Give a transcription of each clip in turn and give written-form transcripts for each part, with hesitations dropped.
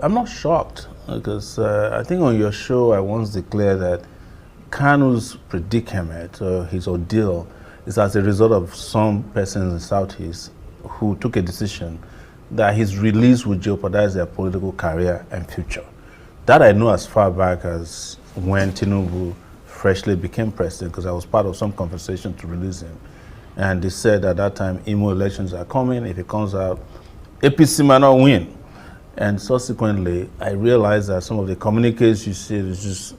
I'm not shocked because I think on your show I once declared that Kanu's predicament, his ordeal, is as a result of some persons in the Southeast who took a decision that his release would jeopardize their political career and future. That I know as far back as when Tinubu freshly became president, because I was part of some conversation to release him. And they said at that time, Imo elections are coming. If it comes out, APC might not win. And subsequently, I realized that some of the communiques you see is just,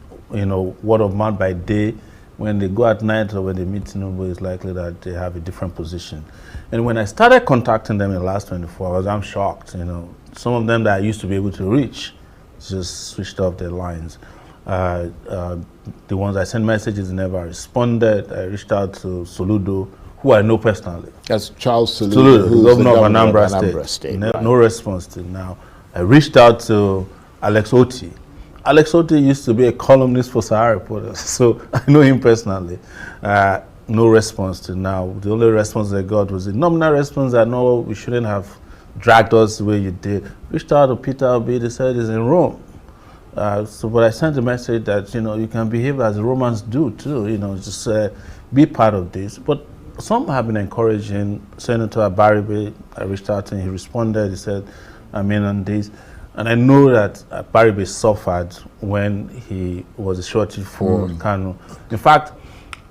word of mouth by day. When they go at night or when they meet Tinubu, it's likely that they have a different position. And when I started contacting them in the last 24 hours, I'm shocked. Some of them that I used to be able to reach just switched off their lines. The ones I sent messages never responded. I reached out to Soludo, who I know personally. That's Charles Soludo, who's the governor of Anambra State. Right. No response till now. I reached out to Alex Oti. Alex Oti used to be a columnist for Sahara Reporters, so I know him personally. No response till now. The only response I got was a nominal response that no, we shouldn't have dragged us the way you did. Reached out to Peter Obi, they said he's in Rome. But I sent a message that, you can behave as the Romans do too, just be part of this. But some have been encouraging. Senator Abaribe, I reached out to him, he responded, he said, I'm in on this. And I know that Abaribe suffered when he was a shorty for Kanu. In fact,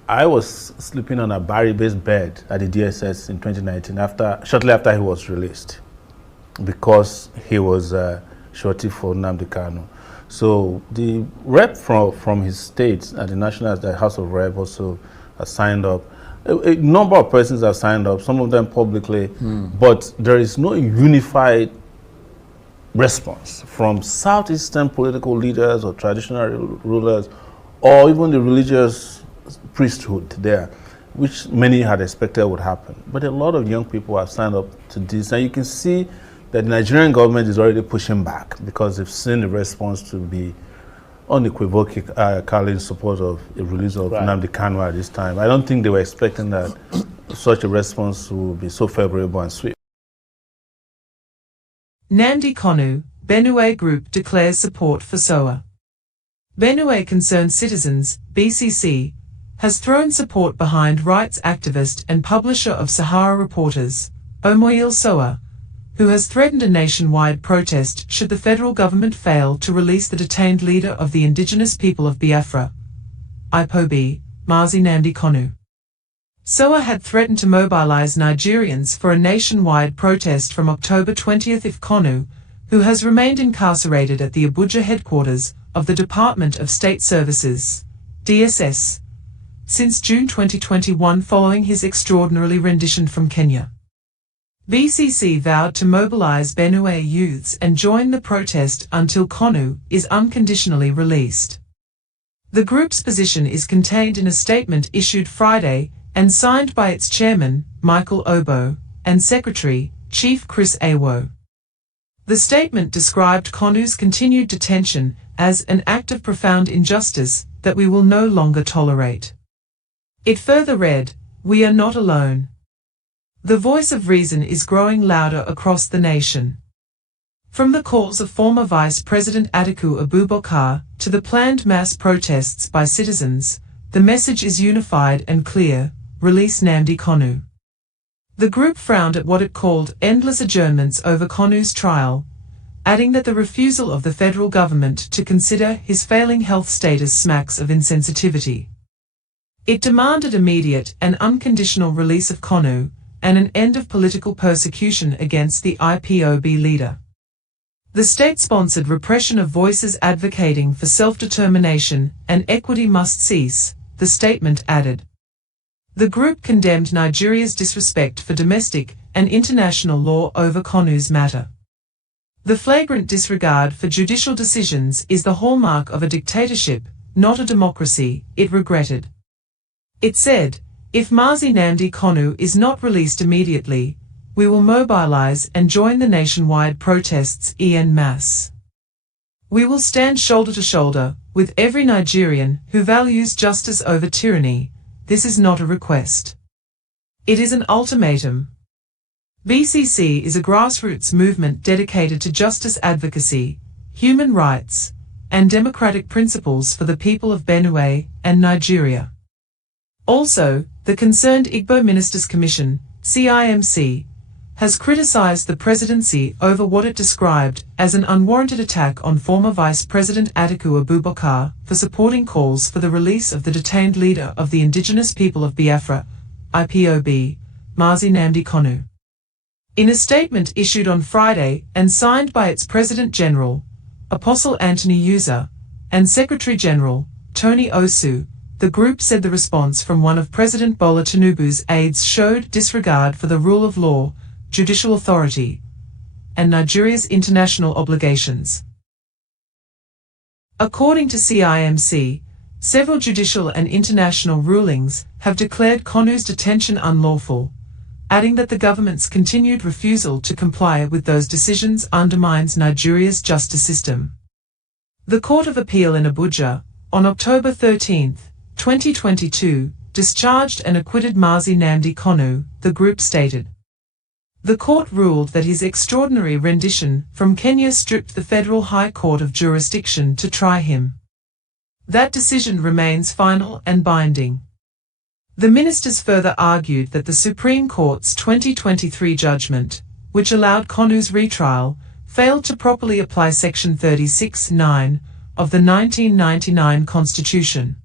I was sleeping on Abaribe's bed at the DSS in 2019, shortly after he was released, because he was shorty for Nnamdi Kanu. So the rep from his state at the House of Rep also has signed up. A number of persons have signed up, some of them publicly, but there is no unified response from Southeastern political leaders or traditional rulers or even the religious priesthood there, which many had expected would happen. But a lot of young people have signed up to this, and you can see that the Nigerian government is already pushing back because they've seen the response to be unequivocally in support of the release of Nnamdi Kanu at this time. I don't think they were expecting that such a response would be so favorable and swift. Nnamdi Kanu, Benue Group declares support for Sowore. Benue Concerned Citizens, BCC, has thrown support behind rights activist and publisher of Sahara Reporters, Omoyele Sowore, who has threatened a nationwide protest should the federal government fail to release the detained leader of the indigenous people of Biafra, IGBO, Mazi Nnamdi Kanu. Sowore had threatened to mobilize Nigerians for a nationwide protest from October 20th if Kanu, who has remained incarcerated at the Abuja headquarters of the Department of State Services, DSS, since June 2021 following his extraordinary rendition from Kenya. BCC vowed to mobilize Benue youths and join the protest until Kanu is unconditionally released. The group's position is contained in a statement issued Friday and signed by its chairman, Michael Obo, and secretary, Chief Chris Awo. The statement described Kanu's continued detention as an act of profound injustice that we will no longer tolerate. It further read, "We are not alone. The voice of reason is growing louder across the nation. From the calls of former Vice President Atiku Abubakar to the planned mass protests by citizens, the message is unified and clear: release Nnamdi Kanu." The group frowned at what it called endless adjournments over Kanu's trial, adding that the refusal of the federal government to consider his failing health status smacks of insensitivity. It demanded immediate and unconditional release of Kanu and an end of political persecution against the IPOB leader. The state-sponsored repression of voices advocating for self-determination and equity must cease, the statement added. The group condemned Nigeria's disrespect for domestic and international law over Kanu's matter. The flagrant disregard for judicial decisions is the hallmark of a dictatorship, not a democracy, it regretted. It said, "If Mazi Nnamdi Kanu is not released immediately, we will mobilize and join the nationwide protests en masse. We will stand shoulder to shoulder with every Nigerian who values justice over tyranny. This is not a request. It is an ultimatum." BCC is a grassroots movement dedicated to justice advocacy, human rights, and democratic principles for the people of Benue and Nigeria. Also, the concerned IGBO Ministers Commission, CIMC, has criticized the presidency over what it described as an unwarranted attack on former Vice President Atiku Abubakar for supporting calls for the release of the detained leader of the indigenous people of Biafra, IPOB, Mazi Nnamdi Kanu. In a statement issued on Friday and signed by its President General, Apostle Anthony Uza, and Secretary General, Tony Osu, the group said the response from one of President Bola Tinubu's aides showed disregard for the rule of law, judicial authority, and Nigeria's international obligations. According to CIMC, several judicial and international rulings have declared Kanu's detention unlawful, adding that the government's continued refusal to comply with those decisions undermines Nigeria's justice system. The Court of Appeal in Abuja, on October 13, 2022, discharged and acquitted Mazi Nnamdi Kanu, the group stated. The court ruled that his extraordinary rendition from Kenya stripped the Federal High Court of jurisdiction to try him. That decision remains final and binding. The ministers further argued that the Supreme Court's 2023 judgment, which allowed Kanu's retrial, failed to properly apply Section 36(9) of the 1999 Constitution.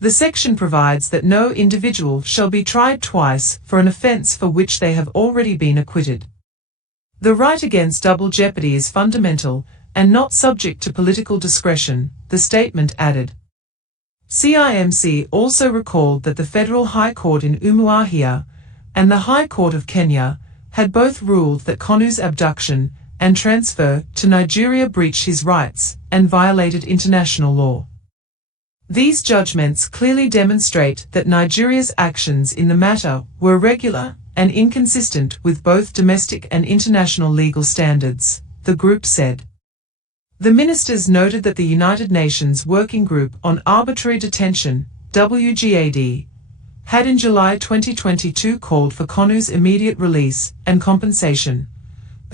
The section provides that no individual shall be tried twice for an offense for which they have already been acquitted. The right against double jeopardy is fundamental and not subject to political discretion, the statement added. CIMC also recalled that the Federal High Court in Umuahia and the High Court of Kenya had both ruled that Kanu's abduction and transfer to Nigeria breached his rights and violated international law. These judgments clearly demonstrate that Nigeria's actions in the matter were regular and inconsistent with both domestic and international legal standards, the group said. The ministers noted that the United Nations Working Group on Arbitrary Detention, WGAD, had in July 2022 called for Kanu's immediate release and compensation,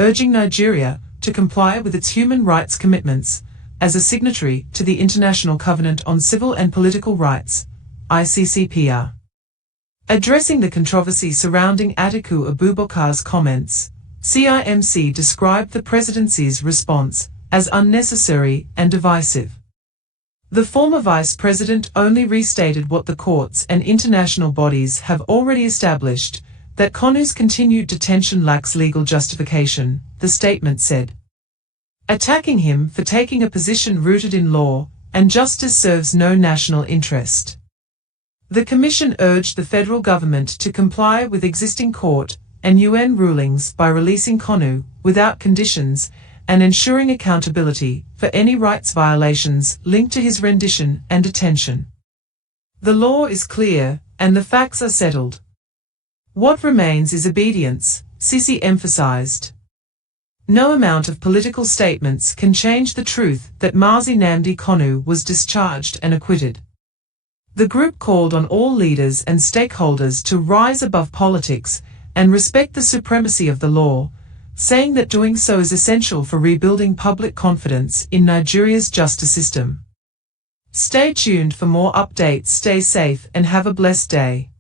urging Nigeria to comply with its human rights commitments as a signatory to the International Covenant on Civil and Political Rights, ICCPR. Addressing the controversy surrounding Atiku Abubakar's comments, CIMC described the presidency's response as unnecessary and divisive. The former vice president only restated what the courts and international bodies have already established, that Kanu's continued detention lacks legal justification, the statement said. Attacking him for taking a position rooted in law and justice serves no national interest. The Commission urged the federal government to comply with existing court and UN rulings by releasing Kanu without conditions and ensuring accountability for any rights violations linked to his rendition and detention. The law is clear and the facts are settled. What remains is obedience, Sisi emphasized. No amount of political statements can change the truth that Mazi Nnamdi Kanu was discharged and acquitted. The group called on all leaders and stakeholders to rise above politics and respect the supremacy of the law, saying that doing so is essential for rebuilding public confidence in Nigeria's justice system. Stay tuned for more updates, stay safe and have a blessed day.